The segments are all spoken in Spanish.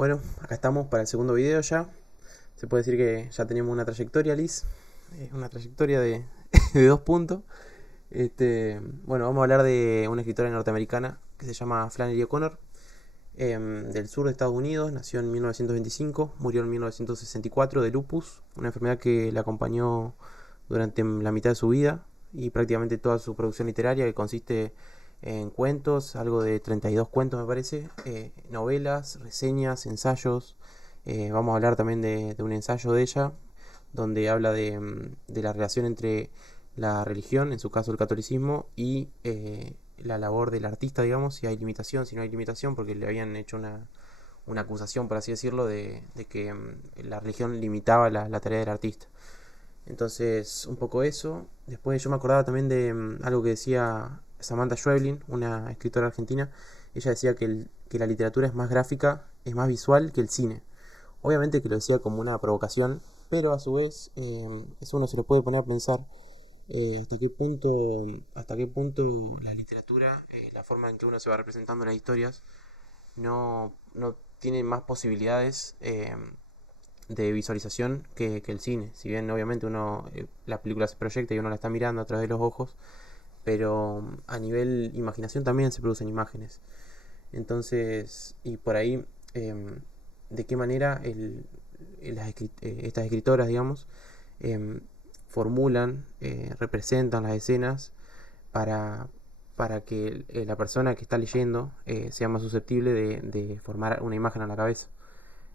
Bueno, acá estamos para el segundo video ya. Se puede decir que ya tenemos una trayectoria, Liz. Una trayectoria de, de 2 puntos. Bueno, vamos a hablar de una escritora norteamericana que se llama Flannery O'Connor, del sur de Estados Unidos. Nació en 1925, murió en 1964 de lupus, una enfermedad que la acompañó durante la mitad de su vida y prácticamente toda su producción literaria, que consiste en cuentos, algo de 32 cuentos me parece, novelas, reseñas, ensayos. Vamos a hablar también de un ensayo de ella, donde habla de la relación entre la religión, en su caso el catolicismo, y la labor del artista, digamos, si hay limitación, si no hay limitación, porque le habían hecho una acusación, por así decirlo, de que la religión limitaba la tarea del artista. Entonces, un poco eso. Después yo me acordaba también de algo que decía Samantha Schweblin, una escritora argentina. Ella decía que la literatura es más gráfica, es más visual que el cine. Obviamente que lo decía como una provocación, pero a su vez eso uno se lo puede poner a pensar hasta qué punto la literatura, la forma en que uno se va representando en las historias, no tiene más posibilidades de visualización que el cine. Si bien obviamente la película se proyecta y uno la está mirando a través de los ojos, pero a nivel imaginación también se producen imágenes. Entonces, y por ahí, de qué manera estas escritoras, digamos, eh, formulan, representan las escenas para, para que la persona que está leyendo sea más susceptible de formar una imagen en la cabeza.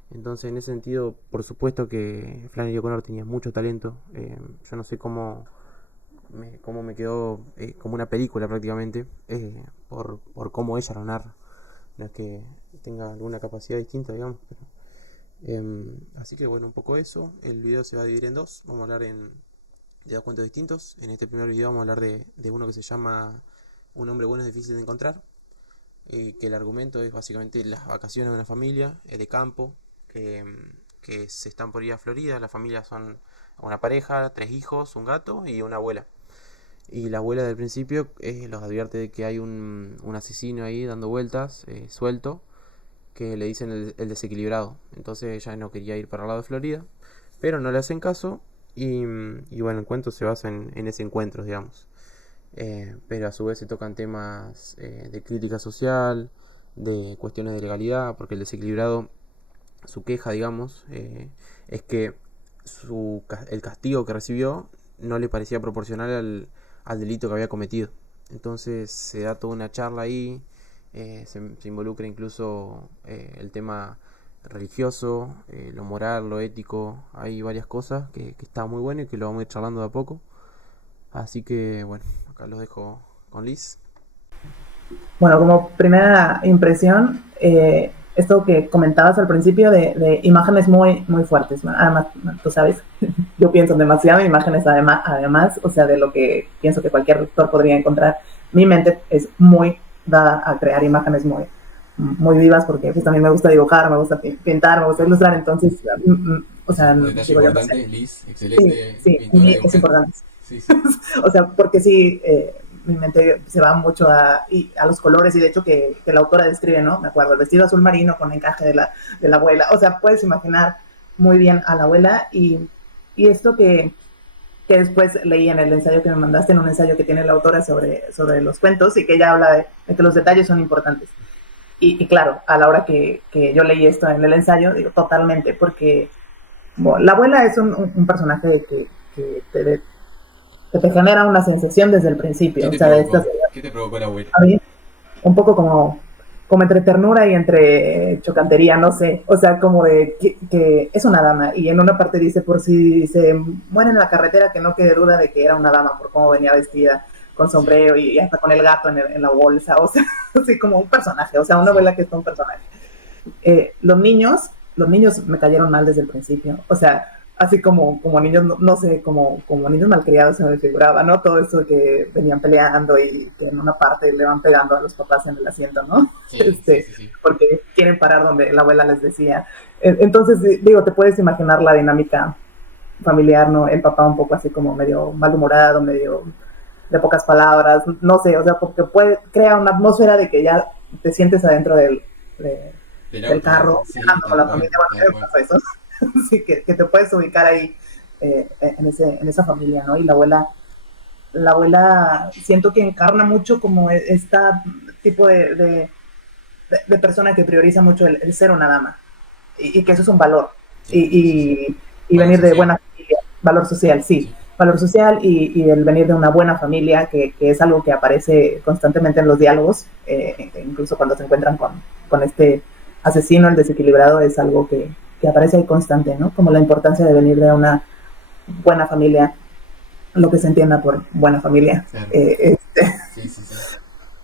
Entonces, en ese sentido, por supuesto que Flannery O'Connor tenía mucho talento. Yo no sé cómo me quedó como una película prácticamente, por cómo ella lo narra. No es que tenga alguna capacidad distinta, digamos, pero así que bueno, un poco eso. El video se va a dividir en dos. Vamos a hablar de 2 cuentos distintos. En este primer video vamos a hablar de uno que se llama Un hombre bueno es difícil de encontrar, que el argumento es básicamente las vacaciones de una familia de campo que se están por ir a Florida. La familia son una pareja, 3 hijos, un gato y una abuela. Y la abuela del principio los advierte de que hay un asesino ahí dando vueltas, suelto, que le dicen el desequilibrado. Entonces ella no quería ir para el lado de Florida, pero no le hacen caso y bueno, el cuento se basa en ese encuentro, digamos. Pero a su vez se tocan temas de crítica social, de cuestiones de legalidad, porque el desequilibrado, su queja, digamos, es que el castigo que recibió no le parecía proporcional al delito que había cometido. Entonces se da toda una charla ahí, se involucra incluso el tema religioso, lo moral, lo ético. Hay varias cosas que está muy bueno y que lo vamos a ir charlando de a poco. Así que bueno, acá los dejo con Liz. Bueno, como primera impresión, esto que comentabas al principio de imágenes muy fuertes, ¿no? Además, tú sabes, yo pienso demasiado en imágenes, además, o sea, de lo que pienso que cualquier lector podría encontrar. Mi mente es muy dada a crear imágenes muy vivas, porque pues también me gusta dibujar, me gusta pintar, me gusta ilustrar, entonces, o Eso es sea, un detalle digo yo, no sé. importante, Liz, Sí, excelente sí, pintora es dibujante. importante. Sí, sí. O sea, porque sí, mi mente se va mucho a los colores y de hecho que la autora describe, ¿no? Me acuerdo, el vestido azul marino con encaje de la abuela. O sea, puedes imaginar muy bien a la abuela y esto que después leí en el ensayo que me mandaste, en un ensayo que tiene la autora sobre los cuentos y que ella habla de que los detalles son importantes. Y claro, a la hora que yo leí esto en el ensayo, digo totalmente, porque bueno, la abuela es un personaje que te genera una sensación desde el ¿Qué principio, o te sea, de estas, provocó? ¿Qué te provocó la abuela? a mí, un poco como entre ternura y entre chocantería, no sé, o sea, como de que es una dama, y en una parte dice, por si se muere en la carretera, que no quede duda de que era una dama, por cómo venía vestida, con Sí, sombrero y hasta con el gato en la bolsa, o sea, así como un personaje, o sea, una sí. abuela que es un personaje. Los niños me cayeron mal desde el principio, o sea, así como niños, no sé, como niños malcriados se me figuraba, ¿no? Todo eso que venían peleando y que en una parte le van pegando a los papás en el asiento, ¿no? Sí, sí, sí, sí. Porque quieren parar donde la abuela les decía. Entonces, digo, te puedes imaginar la dinámica familiar, ¿no? El papá un poco así como medio malhumorado, medio de pocas palabras, no sé, o sea, porque crea una atmósfera de que ya te sientes adentro de, Del del auto, carro, sí, viajando con tal la cual, familia, bueno, tal me cual. pasó eso. Sí, que te puedes ubicar ahí en esa familia, ¿no? Y la abuela siento que encarna mucho como esta tipo de persona que prioriza mucho el ser una dama y que eso es un valor y, Sí, sí, sí, sí. y Valor venir de social, buena familia, valor social, sí, sí. valor social y el venir de una buena familia que es algo que aparece constantemente en los diálogos, incluso cuando se encuentran con este asesino, el desequilibrado, es algo que aparece ahí constante, ¿no? Como la importancia de venir de una buena familia, lo que se entienda por buena familia. Claro. Sí, sí, sí.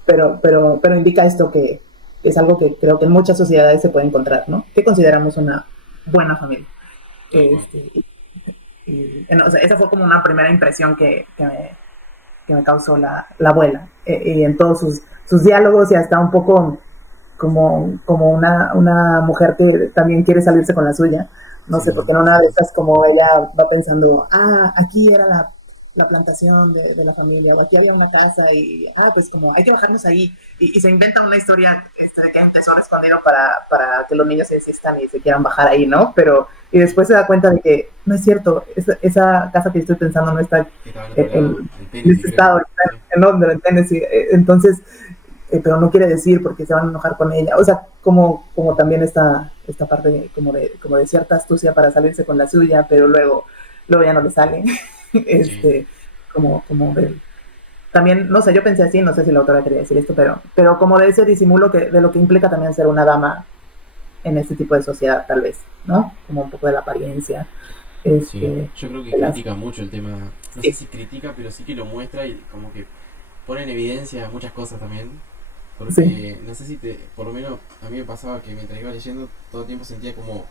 Pero indica esto que es algo que creo que en muchas sociedades se puede encontrar, ¿no? ¿Qué consideramos una buena familia? Tal cual. O sea, esa fue como una primera impresión que me causó la abuela. Y en todos sus diálogos y hasta un poco como una mujer que también quiere salirse con la suya. No Sí, sé, porque en una sí, de sí. estas como ella va pensando, aquí era la plantación de la familia, o aquí había una casa y, pues como hay que bajarnos ahí. Y se inventa una historia de que hay un tesoro escondido para que los niños se insistan y se quieran bajar ahí, ¿no? Y Sí. después se da cuenta de que no es cierto, esa casa que estoy pensando no está Que estaba en otro en, lado, en en Tennessee, este creo. estado, está Sí. en Londres, en Tennessee. Entonces, pero no quiere decir porque se van a enojar con ella. O sea, como también esta parte como de cierta astucia para salirse con la suya, pero luego ya no le sale. Sí. este, como de, también, no sé, yo pensé así, no sé si la autora quería decir esto, pero como de ese disimulo de lo que implica también ser una dama en este tipo de sociedad, tal vez, ¿no? Como un poco de la apariencia, Sí. este, Yo creo que de las... critica mucho el tema. No sé Sí, si critica, pero sí que lo muestra y como que pone en evidencia muchas cosas también. sí, Porque no sé si por lo menos a mí me pasaba que mientras iba leyendo todo el tiempo sentía como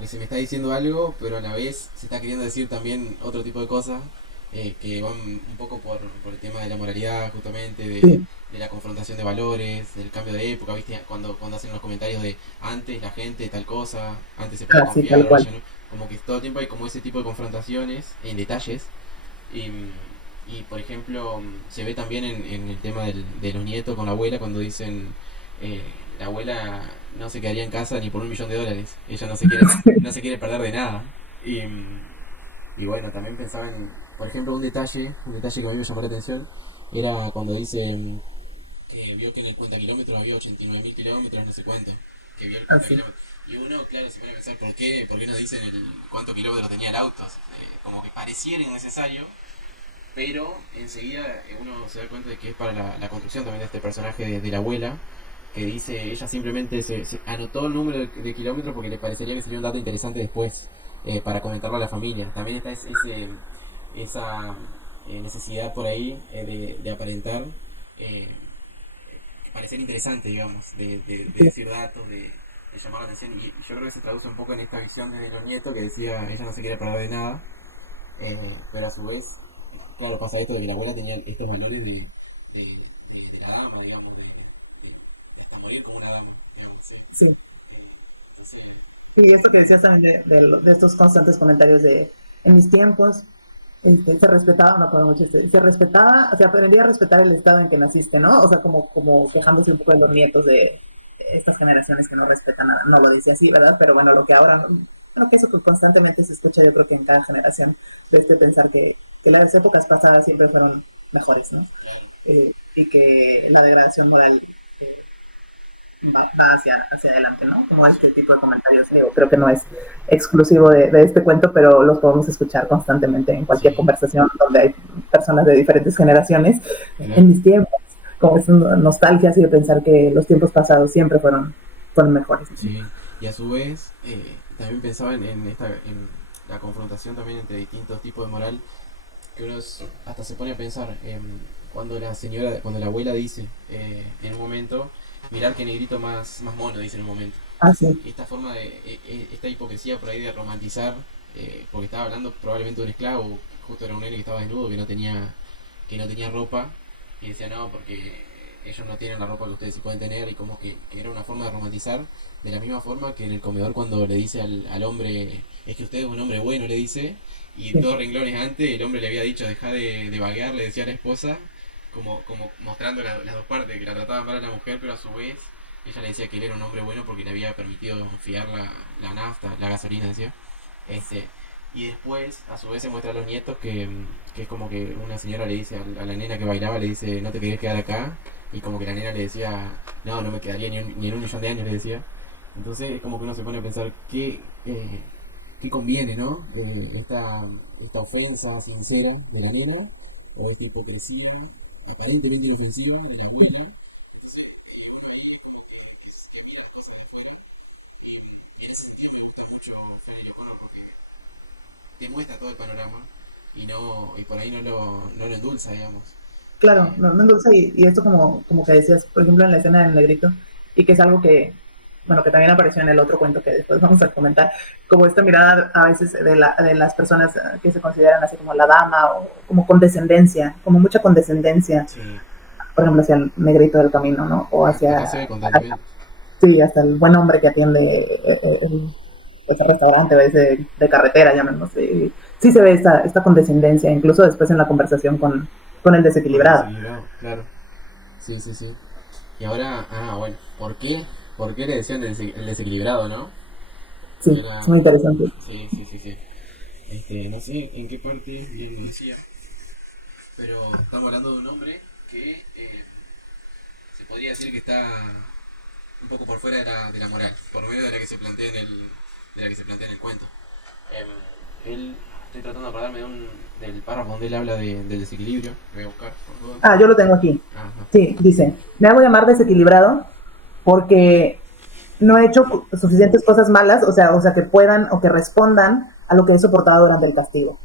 que se me está diciendo algo, pero a la vez se está queriendo decir también otro tipo de cosas que van un poco por el tema de la moralidad, justamente, sí, de la confrontación de valores, del cambio de época, ¿viste? Cuando hacen los comentarios de antes la gente tal cosa, antes se podía así, confiar, tal ahora cual. ya no. Como que todo el tiempo hay como ese tipo de confrontaciones en detalles y, por ejemplo, se ve también en el tema de los nietos con la abuela cuando dicen eh, la abuela no se quedaría en casa ni por $1 millón. Ella no se quiere perder de nada. Y, bueno, también pensaba en, por ejemplo, un detalle que a mí me llamó la atención, era cuando dice que vio que en el cuenta kilómetros había 89.000 kilómetros, no sé cuánto, que vio el cuenta Así. kilómetros. Y uno, claro, se pone a pensar, por qué no dicen cuánto kilómetros tenía el auto? Como que pareciera innecesario, pero enseguida uno se da cuenta de que es para la construcción también de este personaje de la abuela, que dice, ella simplemente se anotó el número de kilómetros porque le parecería que sería un dato interesante después para comentarlo a la familia. También está esa necesidad por ahí de aparentar, eh, parecer interesante, digamos, de Sí. decir datos, de llamar la atención. Y yo creo que se traduce un poco en esta visión de los nietos que decía, ella no se quiere perder de nada, pero a su vez, claro, pasa esto de que la abuela tenía estos valores de la dama, digamos, de hasta morir como una dama, digamos, sí. Sí. Entonces, Y esto que decías también de estos constantes comentarios en mis tiempos, se respetaba, me acuerdo mucho, se respetaba, o sea, aprendí a respetar el estado en que naciste, ¿no? O sea, como quejándose un poco de los nietos de estas generaciones que no respetan nada, no lo dice así, ¿verdad? Pero bueno, lo que ahora, creo que eso constantemente se escucha, yo creo que en cada generación, de pensar que las épocas pasadas siempre fueron mejores, ¿no? Y que la degradación moral va hacia adelante, ¿no? Como sí, este tipo de comentarios. Creo que no es exclusivo de este cuento, pero los podemos escuchar constantemente en cualquier sí, conversación donde hay personas de diferentes generaciones. En claro, mis tiempos, como es una nostalgia así de pensar que los tiempos pasados siempre fueron mejores. ¿No? sí. Y a su vez, también pensaba en la confrontación también entre distintos tipos de moral, que uno hasta se pone a pensar, cuando la abuela dice en un momento, mirar qué negrito más mono, dice en un momento. Ah, sí, Esta forma esta hipocresía por ahí de romantizar, porque estaba hablando probablemente de un esclavo, justo era un nene que estaba desnudo, que no tenía ropa, y decía no, porque ellos no tienen la ropa que ustedes sí pueden tener, y como que era una forma de romantizar, de la misma forma que en el comedor cuando le dice al hombre, es que usted es un hombre bueno, le dice, y sí, dos renglones antes el hombre le había dicho deja de vaguear, le decía a la esposa, como mostrando las dos partes, que la trataba mal a la mujer, pero a su vez ella le decía que él era un hombre bueno porque le había permitido enfriar la nafta, la gasolina, decía. Este, y después, a su vez, se muestra a los nietos que es como que una señora le dice a la nena que bailaba, le dice, no te querés quedar acá. Y como que la nena le decía, no, no me quedaría ni en un millón de años, le decía. Entonces es como que uno se pone a pensar qué conviene, ¿no? Esta ofensa sincera de la nena, o esta hipocresía aparentemente defensiva de la abuela. Te muestra todo el panorama y por ahí no lo endulza, digamos. Claro, Eh, no endulza y esto como que decías, por ejemplo, en la escena del negrito, y que es algo que, bueno, que también apareció en el otro cuento que después vamos a comentar, como esta mirada a veces de las personas que se consideran así como la dama o como condescendencia, como mucha condescendencia, sí, por ejemplo, hacia el negrito del camino, ¿no? O acá se hacia, ve con Daniel. sí, hasta el buen hombre que atiende ese restaurante o ese de carretera, llamémosle. Sí se ve esta condescendencia, incluso después en la conversación con el Con el desequilibrado. desequilibrado, claro. Sí, sí, sí. Y ahora, bueno, ¿por qué? ¿Por qué le decían el desequilibrado, no? Sí, es Era, muy interesante. sí, sí, sí, sí. No sé en qué parte bien lo decía, pero estamos hablando de un hombre que se podría decir que está un poco por fuera de la moral, por lo menos de la que se plantea de la que se plantea en el cuento. Estoy tratando de acordarme del párrafo donde él habla del desequilibrio. Lo voy a buscar, por favor. Ah, yo lo tengo aquí. Ajá. Sí, dice, me hago llamar desequilibrado porque no he hecho suficientes cosas malas, o sea, que puedan o que respondan a lo que he soportado durante el castigo.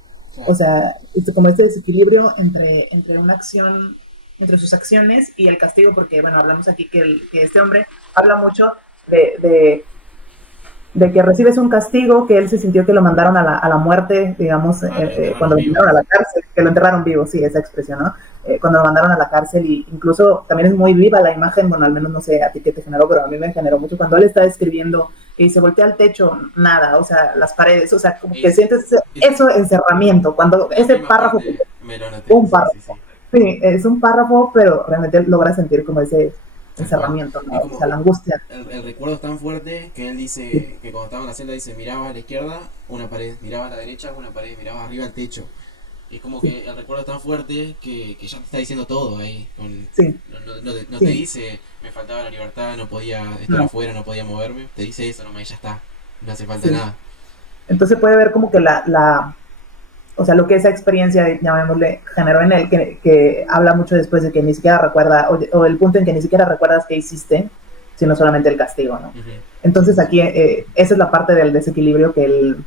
O Claro. sea, como este desequilibrio entre una acción, entre sus acciones y el castigo, porque, bueno, hablamos aquí que este hombre habla mucho de, de, de que recibes un castigo, que él se sintió que lo mandaron a la muerte, digamos, Ah, que lo enterraron cuando lo vivo, mandaron a dice. la cárcel, que lo enterraron vivo, sí, esa expresión, ¿no? Cuando lo mandaron a la cárcel, y incluso también es muy viva la imagen, bueno, al menos no sé a ti qué te generó, pero a mí me generó mucho cuando él está escribiendo y se voltea al techo, nada, o sea, las paredes, o sea, como que Es, sientes es eso, encerramiento, cuando la ese misma párrafo, parte, me lo anoté, un sí, párrafo, sí, sí. sí, es un párrafo, pero realmente logra sentir como ese Tal cual. encerramiento, ¿no? Es O como sea, la angustia. el recuerdo es tan fuerte que él Sí, dice que cuando estaba en la celda dice miraba a la izquierda, una pared, miraba a la derecha, una pared, miraba arriba al techo. Y es como sí, que el recuerdo es tan fuerte que ya te está diciendo todo ahí. sí, No te sí, dice me faltaba la libertad, no podía estar no, afuera, no podía moverme. Te dice eso nomás y ya está. No hace falta sí. nada. Entonces puede ver como que o sea, lo que esa experiencia, llamémosle, generó en él, que habla mucho después de que ni siquiera recuerda, o el punto en que ni siquiera recuerdas qué hiciste, sino solamente el castigo, ¿no? Ujú. Sí, Entonces sí, sí. aquí esa es la parte del desequilibrio que él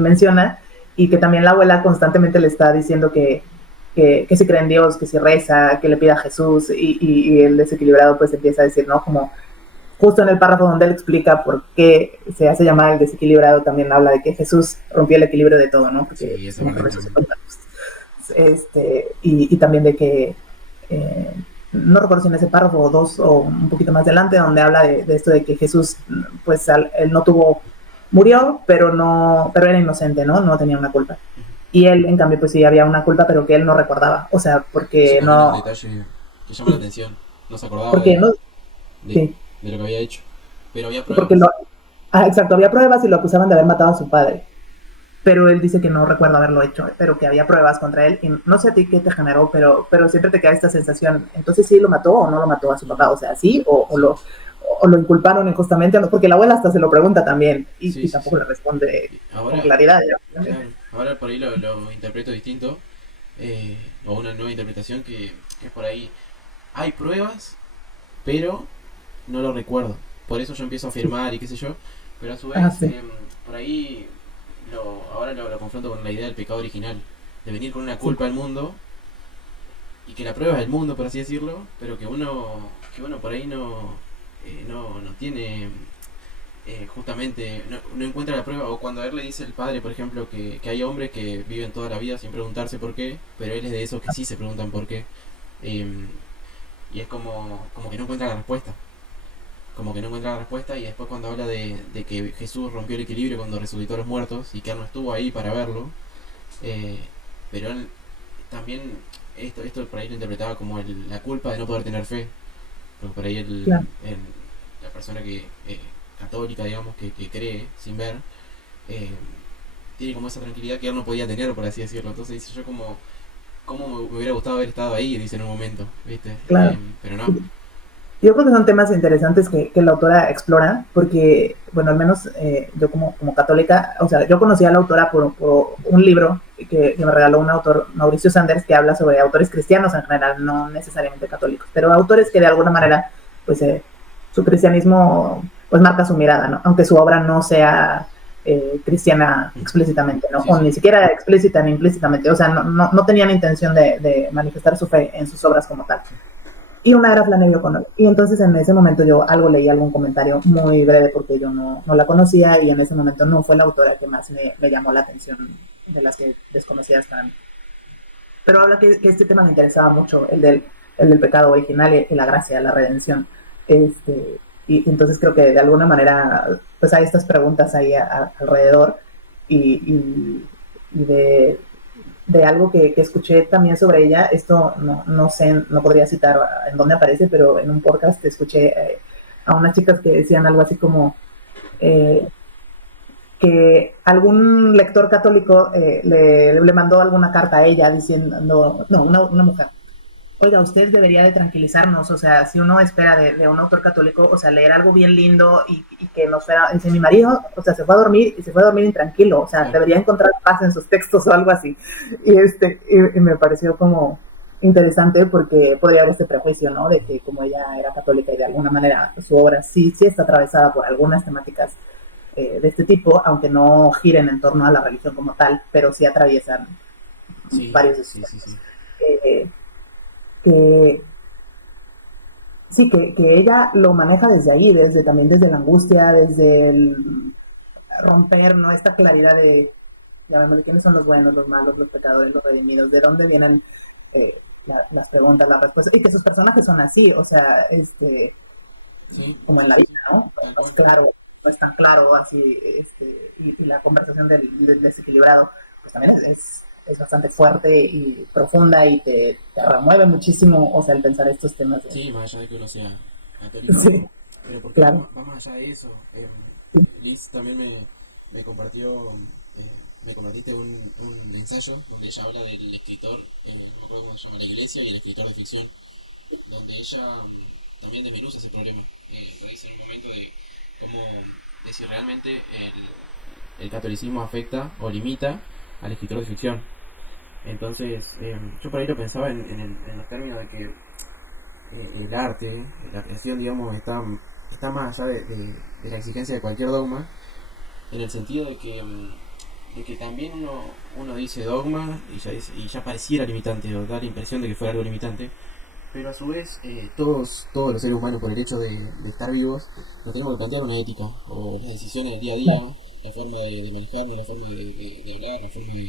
menciona, y que también la abuela constantemente le está diciendo que si cree en Dios, que si reza, que le pida a Jesús, y el desequilibrado pues empieza a decir, ¿no? Como justo en el párrafo donde él explica por qué se hace llamar el desequilibrado, también habla de que Jesús rompió el equilibrio de todo, ¿no? Porque Sí, pues, esa como que parte está buena. resucitó. Y también de que, no recuerdo si en ese párrafo o dos o un poquito más adelante, donde habla de esto de que Jesús, pues él no murió, pero era inocente, ¿no? No tenía una culpa. Ujú. Y él, en cambio, pues sí había una culpa, pero que él no recordaba. O sea, Eso porque también es un no, detalle que llama la sí, atención. No se acordaba porque no, de, sí, de lo que había hecho. Pero había porque pruebas. exacto, había pruebas y lo acusaban de haber matado a su padre. Pero él dice que no recuerda haberlo hecho, pero que había pruebas contra él, y no sé a ti qué te generó, pero siempre te queda esta sensación, entonces sí lo mató o no lo mató a su Ujú. papá, o sea, sí, Sí, o lo inculparon injustamente, porque la abuela hasta se lo pregunta también, sí, y sí, tampoco sí. le responde Y con ahora, claridad, ¿ya? claro, ahora por ahí lo interpreto distinto. O una nueva interpretación que es por ahí. Hay pruebas, pero no lo recuerdo. Por eso yo empiezo a afirmar y qué sé yo. Pero a su Ah, vez, sí, por ahí ahora lo confronto con la idea del pecado original. De venir con una sí, culpa al mundo y que la prueba es el mundo, por así decirlo, pero que uno por ahí no tiene justamente, no encuentra la prueba. O cuando a él le dice el padre, por ejemplo, que hay hombres que viven toda la vida sin preguntarse por qué, pero él es de esos que sí se preguntan por qué. Eh, y es como que no encuentra la respuesta. Como que no encuentra la respuesta y después cuando habla de que Jesús rompió el equilibrio cuando resucitó a los muertos y que él no estuvo ahí para verlo, eh, pero él también, esto por ahí lo interpretaba como la culpa de no poder tener fe, porque por ahí claro, la persona que católica, digamos, que cree sin ver, eh, tiene como esa tranquilidad que él no podía tener, por así decirlo. Entonces dice yo como me hubiera gustado haber estado ahí, dice en un momento, ¿viste? Claro. Pero no. Yo creo que son temas interesantes que la autora explora, porque, bueno, al menos yo como católica, o sea, yo conocí a la autora por un libro que me regaló un autor, Mauricio Sanders, que habla sobre autores cristianos en general, no necesariamente católicos, pero autores que de alguna manera, pues, su cristianismo, pues, marca su mirada, ¿no? Aunque su obra no sea cristiana explícitamente, ¿no? Sí, O sí. ni siquiera explícita ni implícitamente, o sea, no tenían intención de manifestar su fe en sus obras como tal. Y una era Flannery O'Connor. Y entonces en ese momento yo leí algún comentario muy breve porque yo no la conocía y en ese momento no fue la autora que más me llamó la atención de las que desconocidas para mí. Pero habla que este tema me interesaba mucho, el del pecado original y la gracia, la redención. Y entonces creo que de alguna manera pues hay estas preguntas ahí alrededor y de algo que escuché también sobre ella, esto no sé, no podría citar en dónde aparece, pero en un podcast escuché a unas chicas que decían algo así como eh, que algún lector católico le mandó alguna carta a ella diciendo, no, una mujer, oiga, usted debería de tranquilizarnos, o sea, si uno espera de un autor católico, o sea, leer algo bien lindo y que nos fuera, dice, mi marido, o sea, se fue a dormir y se fue a dormir intranquilo, o sea, Claro. debería encontrar paz en sus textos o algo así. Y me pareció como interesante porque podría haber este prejuicio, ¿no? De que como ella era católica y de alguna manera su obra sí está atravesada por algunas temáticas de este tipo, aunque no giren en torno a la religión como tal, pero sí atraviesan Sí, varios de sus sí, sí, temas. sí. Eh, que sí, que ella lo maneja desde ahí, también desde la angustia, desde el romper, ¿no? Esta claridad de, llamémosle, quiénes son los buenos, los malos, los pecadores, los redimidos, de dónde vienen las preguntas, las respuestas, y que sus personajes son así, o sea, Sí, como en sí, la sí, vida, sí. ¿no? Tal No es cual. claro, no es tan claro así, y la conversación del desequilibrado, pues también es bastante fuerte y profunda y te remueve muchísimo, o sea, el pensar estos temas. Sí, más allá de que uno sea católico. Sí, Pero porque claro. va más allá de eso. Liz también me compartió, me compartiste un ensayo donde ella habla del escritor, no me acuerdo cómo se llama, La Iglesia y el escritor de ficción, donde ella también desmenuza ese problema. Lo dice en un momento de cómo, de si realmente el catolicismo afecta o limita al escritor de ficción. Entonces, yo por ahí lo pensaba en los términos de que el arte, la creación, digamos, está más allá de la exigencia de cualquier dogma, en el sentido de que también uno dice dogma y ya pareciera limitante, o da la impresión de que fuera algo limitante, pero a su vez todos los seres humanos, por el hecho de estar vivos, nos tenemos que plantear una ética, o las decisiones del día a día, la forma de manejarnos, la forma de hablar, la forma de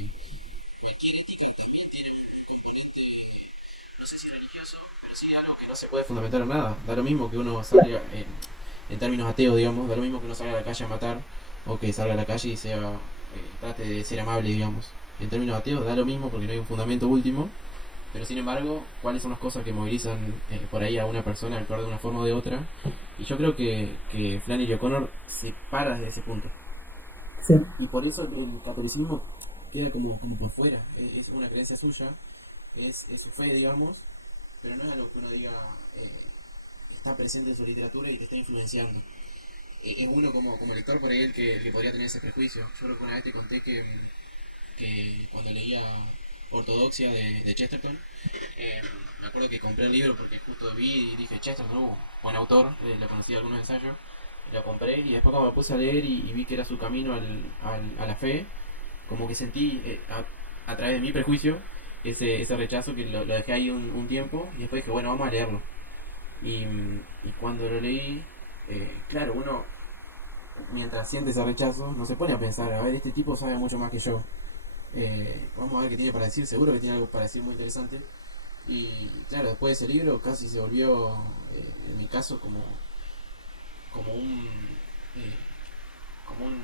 cualquier ética también tiene un componente, no sé si religioso, pero sí algo que no se puede fundamentar en nada. Da lo mismo que uno salga, en términos ateos, digamos, da lo mismo que uno salga a la calle a matar o que salga a la calle y trate de ser amable, digamos. En términos ateos da lo mismo porque no hay un fundamento último, pero sin embargo, ¿cuáles son las cosas que movilizan por ahí a una persona a actuar de una forma o de otra? Y yo creo que Flannery O'Connor se para desde ese punto. Sí, Y por eso el catolicismo queda como por fuera, es una creencia suya, es su fe, digamos, pero no es algo que uno diga que está presente en su literatura y que está influenciando. Es uno como lector por ahí el que podría tener ese prejuicio. Yo creo que una vez te conté que cuando leía Ortodoxia de Chesterton, me acuerdo que compré el libro porque justo vi y dije, Chesterton, buen autor, lo conocí de algunos ensayos, lo compré y después cuando me puse a leer y vi que era su camino a la fe, como que sentí a través de mi prejuicio ese rechazo que lo dejé ahí un tiempo y después dije, bueno, vamos a leerlo. Y cuando lo leí, claro, uno mientras siente ese rechazo no se pone a pensar, a ver, este tipo sabe mucho más que yo. Vamos a ver qué tiene para decir, seguro que tiene algo para decir muy interesante. Y claro, después de ese libro casi se volvió, en mi caso, como un... eh,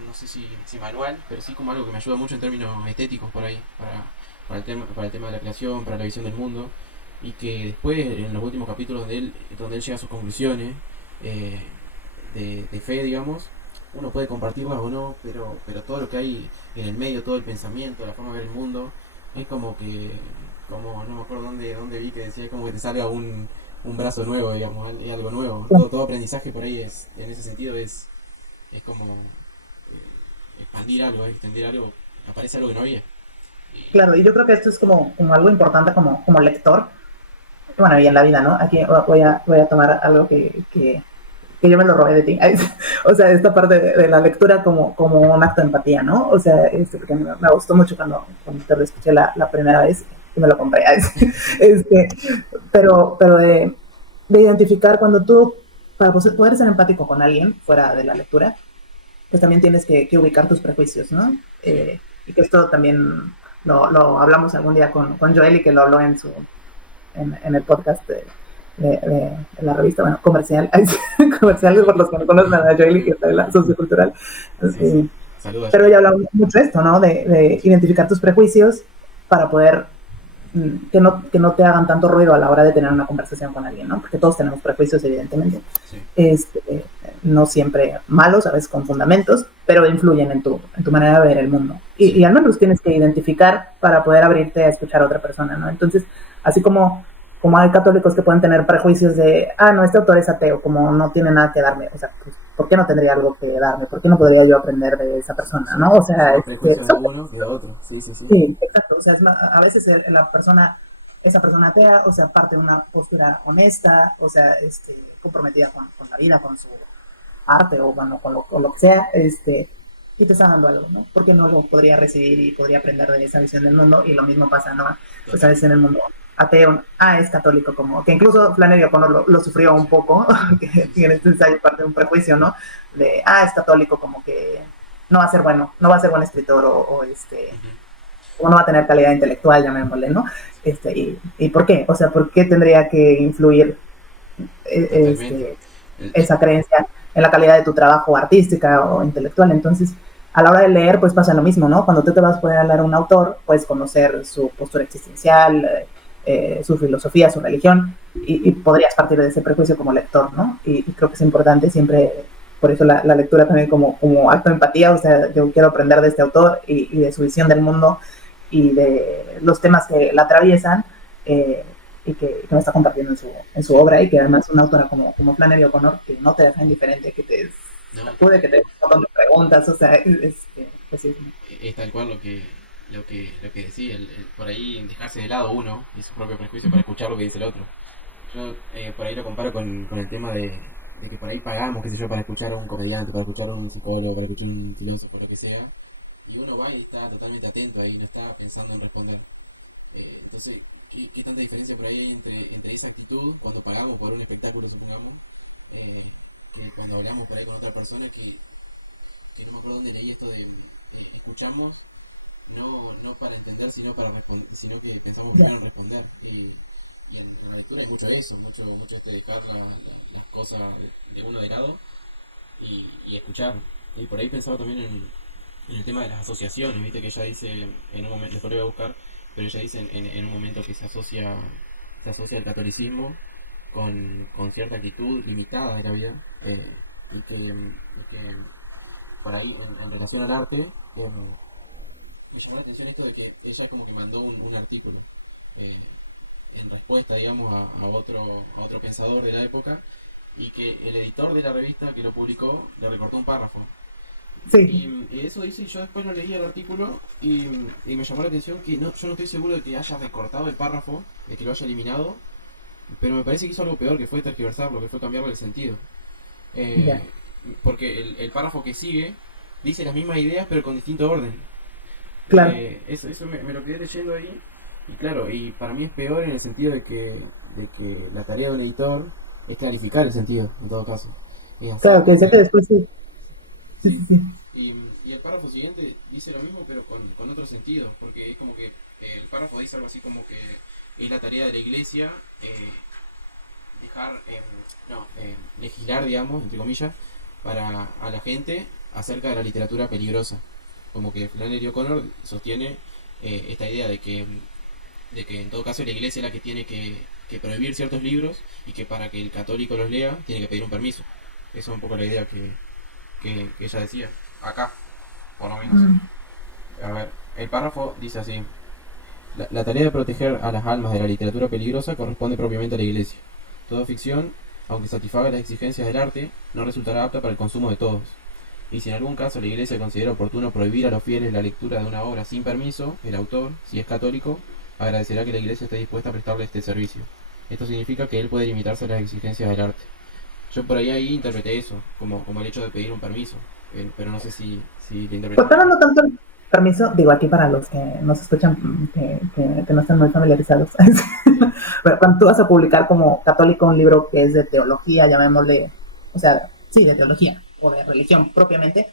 no sé si manual, pero sí como algo que me ayuda mucho en términos estéticos por ahí, para el tema de la creación, para la visión del mundo, y que después, en los últimos capítulos donde él llega a sus conclusiones, eh, de fe, digamos, uno puede compartirlas o no, pero todo lo que hay en el medio, todo el pensamiento, la forma de ver el mundo, es como que, como no me acuerdo dónde vi que decía, como que te salga un brazo nuevo, digamos, es algo nuevo. Todo aprendizaje por ahí es, en ese sentido, es como expandir algo, extender algo, aparece algo que no había. Claro, y yo creo que esto es como algo importante como lector, bueno, y en la vida, ¿no? Aquí voy a tomar algo que yo me lo robé de ti. O sea, esta parte de la lectura como un acto de empatía, ¿no? O sea, porque me gustó mucho cuando te lo escuché la primera vez y me lo compré. Este, pero de identificar cuando tú, para poder ser empático con alguien fuera de la lectura, pues también tienes que ubicar tus prejuicios, ¿no? Sí, Y que esto también lo hablamos algún día con Joel y que lo habló en el podcast de la revista, bueno, comercial, comercial por los que no conocen a Joel y que está en la sociocultural. sí. Saludos. Pero ella hablaba mucho de esto, ¿no? De identificar tus prejuicios para poder que no te hagan tanto ruido a la hora de tener una conversación con alguien, ¿no? Porque todos tenemos prejuicios, evidentemente. Sí. No siempre malos, a veces con fundamentos, pero influyen en tu manera de ver el mundo. Y al menos los tienes que identificar para poder abrirte a escuchar a otra persona, ¿no? Entonces, así como hay católicos que pueden tener prejuicios de, no, este autor es ateo, como no tiene nada que darme, o sea, pues, ¿por qué no tendría algo que darme? ¿Por qué no podría yo aprender de esa persona, no? O sea, más prejuicios de uno que de otro. Sí. Sí, exacto. O sea, a veces esa persona atea, o sea, parte de una postura honesta, o sea, comprometida con la vida, con su arte o bueno, con lo que sea, y te está dando algo, ¿no? Porque no lo podría recibir y podría aprender de esa visión del mundo, y lo mismo pasa, ¿no? Pues a veces en el mundo ateo, es católico, como que incluso Flannery O'Connor lo sufrió un poco, que tiene este ensayo parte de un prejuicio, ¿no? De, es católico, como que no va a ser bueno, no va a ser buen escritor o no va a tener calidad intelectual, llamémosle, ¿no? ¿Y por qué? O sea, ¿por qué tendría que influir esa creencia en la calidad de tu trabajo artística o intelectual? Entonces, a la hora de leer, pues pasa lo mismo, ¿no? Cuando tú te vas a poder leer a un autor, puedes conocer su postura existencial, su filosofía, su religión, y podrías partir de ese prejuicio como lector, ¿no? Y creo que es importante siempre, por eso la lectura también como acto de empatía, o sea, yo quiero aprender de este autor y de su visión del mundo y de los temas que la atraviesan, y que me está compartiendo en su obra, y que además una autora como Flannery O'Connor, que no te deja indiferente, que te sacude, que te hace un montón de preguntas, o sea, pues sí. Es tal cual lo que decía, por ahí dejarse de lado uno y su propio prejuicio para escuchar lo que dice el otro. Yo por ahí lo comparo con el tema de que por ahí pagamos, qué sé yo, para escuchar a un comediante, para escuchar a un psicólogo, para escuchar a un filósofo, lo que sea, y uno va y está totalmente atento ahí, no está pensando en responder. Entonces, ¿qué tanta diferencia por ahí hay entre esa actitud cuando pagamos por un espectáculo, supongamos, que cuando hablamos por ahí con otra persona que no me acuerdo dónde leí esto de escuchamos no para entender, sino para responder, sino que pensamos primero en responder. Y en la lectura hay mucho de eso, mucho de dedicar las cosas de uno de lado y escuchar. Y por ahí pensaba también en el tema de las asociaciones, viste que ella dice en un momento, después lo voy a buscar, pero ella dice en un momento que se asocia el catolicismo con cierta actitud limitada de la vida, y que por ahí en relación al arte me llamó la atención esto de que ella como que mandó un artículo eh, en respuesta, digamos, a otro pensador de la época, y que el editor de la revista que lo publicó le recortó un párrafo. Sí. Y eso dice, y yo después lo leí el artículo y me llamó la atención que yo no estoy seguro de que haya recortado el párrafo, de que lo haya eliminado, pero me parece que hizo algo peor, que fue tergiversarlo, que fue cambiarle el sentido. Yeah. Porque el párrafo que sigue dice las mismas ideas pero con distinto orden. Claro. Eso me lo quedé leyendo ahí, y claro, y para mí es peor en el sentido de que la tarea del editor es clarificar el sentido, en todo caso. Claro, que sé que después sí. Sí. Y el párrafo siguiente dice lo mismo pero con otro sentido, porque es como que el párrafo dice algo así como que es la tarea de la iglesia dejar, legislar, digamos, entre comillas, para a la gente acerca de la literatura peligrosa. Como que Flannery O'Connor sostiene esta idea de que en todo caso la iglesia es la que tiene que prohibir ciertos libros, y que para que el católico los lea tiene que pedir un permiso. Eso es un poco la idea que ella decía, acá, por lo menos. Mm. A ver, el párrafo dice así: la tarea de proteger a las almas de la literatura peligrosa corresponde propiamente a la Iglesia. Toda ficción, aunque satisfaga las exigencias del arte, no resultará apta para el consumo de todos. Y si en algún caso la Iglesia considera oportuno prohibir a los fieles la lectura de una obra sin permiso, el autor, si es católico, agradecerá que la Iglesia esté dispuesta a prestarle este servicio. Esto significa que él puede limitarse a las exigencias del arte. Yo por ahí interpreté eso, como el hecho de pedir un permiso, pero no sé si lo interpreté Pues pero mal. no tanto el permiso, digo aquí para los que nos escuchan que no están muy familiarizados. Pero cuando tú vas a publicar como católico un libro que es de teología, llamémosle, o sea, sí, de teología o de religión propiamente,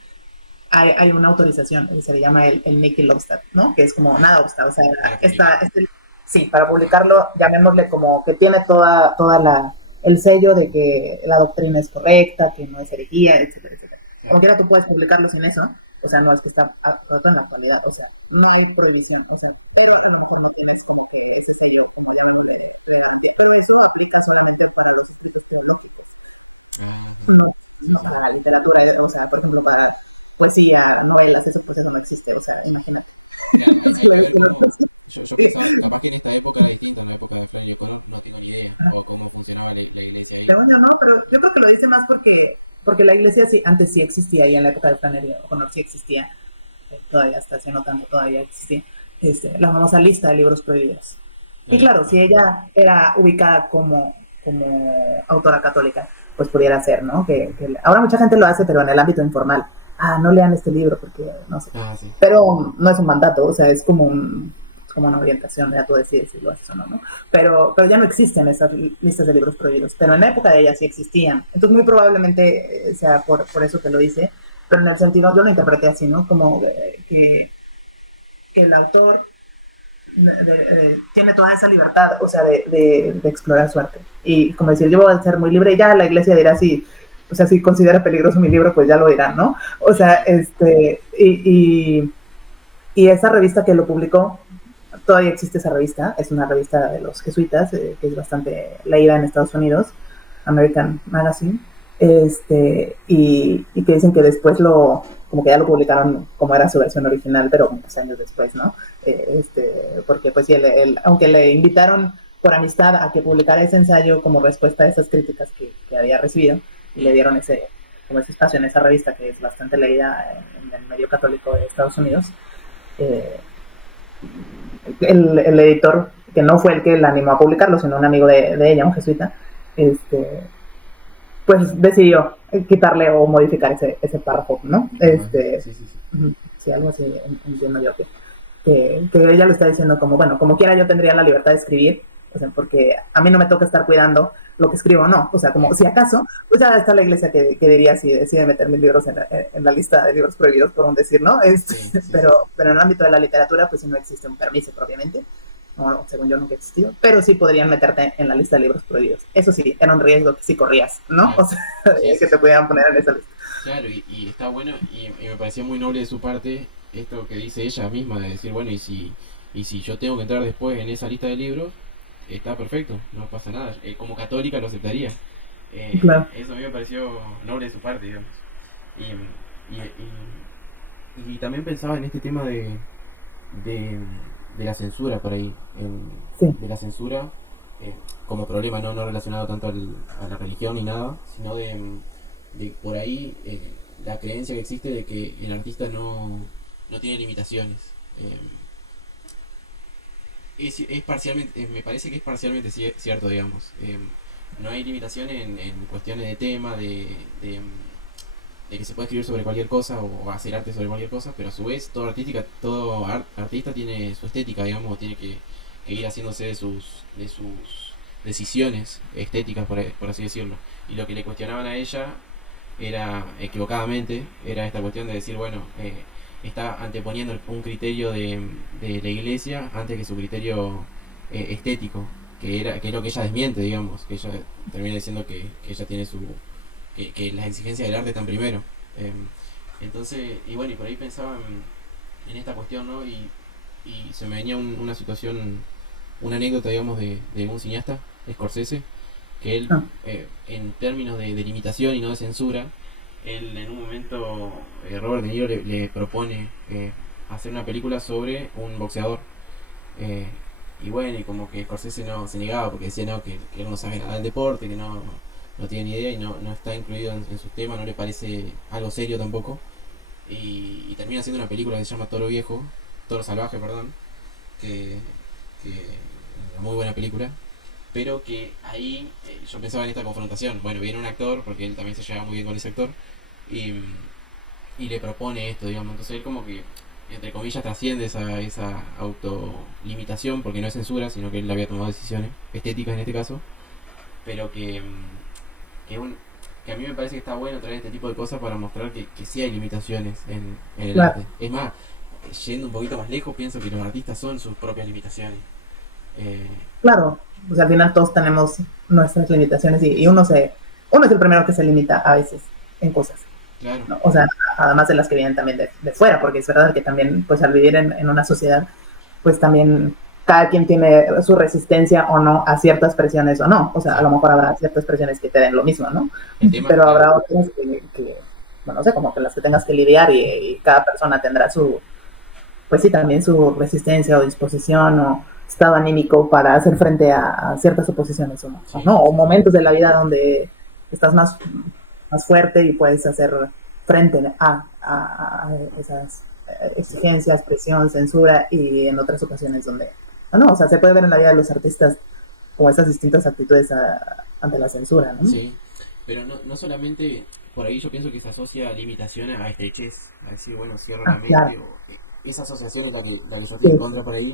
hay una autorización que se le llama el Nihil Obstat, ¿no? Que es como nada obsta, o sea, Para publicar. sí, para publicarlo, llamémosle como que tiene el sello de que la doctrina es correcta, que no es herejía, etcétera, etcétera. Como quiera tú puedes publicarlo sin eso, o sea, no es que está roto en la actualidad, o sea, no hay prohibición, o sea, pero a lo mejor no tienes como que ese sello, como llamémosle, pero eso no aplica solamente para los teológicos, no, para la literatura, o sea, por ejemplo, para poesía, novelas, eso pues no existe, o sea, imagínate. Porque en esta época distinta, en la época de Felipe Colón, no tengo ni idea o cómo funcionaba la iglesia ahí. Según yo no, pero yo creo que lo dice más porque la iglesia sí, antes sí existía y en la época de Flannery O'Connor sí existía, todavía está haciendo tanto, todavía existía, la famosa lista de libros prohibidos. Y Claro, claro, si ella era ubicada como autora católica, pues pudiera ser, ¿no? Ahora mucha gente lo hace, pero en el ámbito informal. Ah, no lean este libro porque no sé. sí. Pero no es un mandato, o sea, es como una orientación, ya tú decides si lo haces o no, ¿no? Pero ya no existen esas listas de libros prohibidos, pero en la época de ella sí existían. Entonces muy probablemente sea por eso que lo dice, pero en el sentido, yo lo interpreté así, ¿no? Como que el autor tiene toda esa libertad, o sea, de explorar su arte. Y como decir, yo voy a ser muy libre y ya la iglesia dirá si, o sea, si considera peligroso mi libro, pues ya lo dirán, ¿no? O sea, y esa revista que lo publicó, todavía existe esa revista, es una revista de los jesuitas, que es bastante leída en Estados Unidos, American Magazine, y que dicen que después como que ya lo publicaron como era su versión original, pero muchos años después, ¿no? Porque pues sí, aunque le invitaron por amistad a que publicara ese ensayo como respuesta a esas críticas que había recibido, y le dieron como ese espacio en esa revista que es bastante leída en el medio católico de Estados Unidos, eh, el editor, que no fue el que la animó a publicarlo, sino un amigo de ella, un jesuita, pues decidió quitarle o modificar ese párrafo, ¿no? Sí, sí, sí. Sí, algo así entiendo yo que ella lo está diciendo como, bueno, como quiera yo tendría la libertad de escribir, o sea, porque a mí no me toca estar cuidando lo que escribo o no, o sea, como si acaso, pues ya está la iglesia que diría si decide meter mis libros en la lista de libros prohibidos, por un decir, ¿no? Sí, pero en el ámbito de la literatura, pues sí no existe un permiso propiamente, no, según yo nunca existió, pero sí podrían meterte en la lista de libros prohibidos. Eso sí, era un riesgo que sí corrías, ¿no? claro. O sea, Sí, que te pudieran poner en esa lista. claro, y está bueno, y me pareció muy noble de su parte esto que dice ella misma, de decir, bueno, y si yo tengo que entrar después en esa lista de libros, está perfecto, no pasa nada. Como católica lo aceptaría. Claro. Eso a mí me pareció noble de su parte, digamos. Y también pensaba en este tema de, de la censura por ahí, Sí. de la censura como problema, no relacionado tanto a la religión ni nada, sino de por ahí la creencia que existe de que el artista no tiene limitaciones. Eh, es parcialmente, me parece que es parcialmente cierto, digamos. No hay limitación en cuestiones de tema, de que se puede escribir sobre cualquier cosa o hacer arte sobre cualquier cosa, pero a su vez todo artista tiene su estética, digamos, tiene que ir haciéndose de sus decisiones estéticas, por así decirlo. Y lo que le cuestionaban a ella era, equivocadamente, era esta cuestión de decir, bueno, está anteponiendo un criterio de la iglesia antes que su criterio estético, que es lo que ella desmiente, digamos, que ella termina diciendo que ella tiene que las exigencias del arte están primero. Eh, entonces, y bueno, y por ahí pensaba en esta cuestión, ¿no? Y se me venía una situación, una anécdota, digamos, de un cineasta, Scorsese, que él, Ah, en términos de limitación y no de censura, él en un momento, Robert De Niro le propone hacer una película sobre un boxeador. Eh, y bueno, y como que Scorsese no se negaba porque decía no, que él no sabe nada del deporte, que no tiene ni idea y no está incluido en sus temas, no le parece algo serio tampoco. Y termina haciendo una película que se llama Toro Viejo, Toro Salvaje, perdón, que, que una muy buena película, pero que ahí yo pensaba en esta confrontación. Bueno, viene un actor, porque él también se lleva muy bien con ese actor, y, y le propone esto, digamos. Entonces él como que, entre comillas, trasciende esa autolimitación, porque no es censura, sino que él había tomado decisiones estéticas en este caso, pero que, un, que a mí me parece que está bueno traer este tipo de cosas para mostrar que sí hay limitaciones en el claro, arte. Es más, yendo un poquito más lejos, pienso que los artistas son sus propias limitaciones. Eh, claro. O sea, al final todos tenemos nuestras limitaciones y uno es el primero que se limita a veces en cosas, claro, ¿no? O sea, además de las que vienen también de fuera, porque es verdad que también, pues al vivir en una sociedad, pues también cada quien tiene su resistencia o no a ciertas presiones o no. O sea, a sí. lo mejor habrá ciertas presiones que te den lo mismo, ¿no? El tema, Pero claro, habrá otras bueno, no sé, como que las que tengas que lidiar y cada persona tendrá pues sí, también su resistencia o disposición o estado anímico para hacer frente a ciertas oposiciones o sí, no, o sí, sí. momentos de la vida donde estás más fuerte y puedes hacer frente a esas exigencias, presión, censura y en otras ocasiones donde, no, o sea, se puede ver en la vida de los artistas como esas distintas actitudes ante la censura, ¿no? Sí, pero no solamente por ahí yo pienso que se asocia limitación a estrechez, a decir, bueno, cierro la Ah, claro, mente, o esa asociación es la que se sí, encuentra por ahí,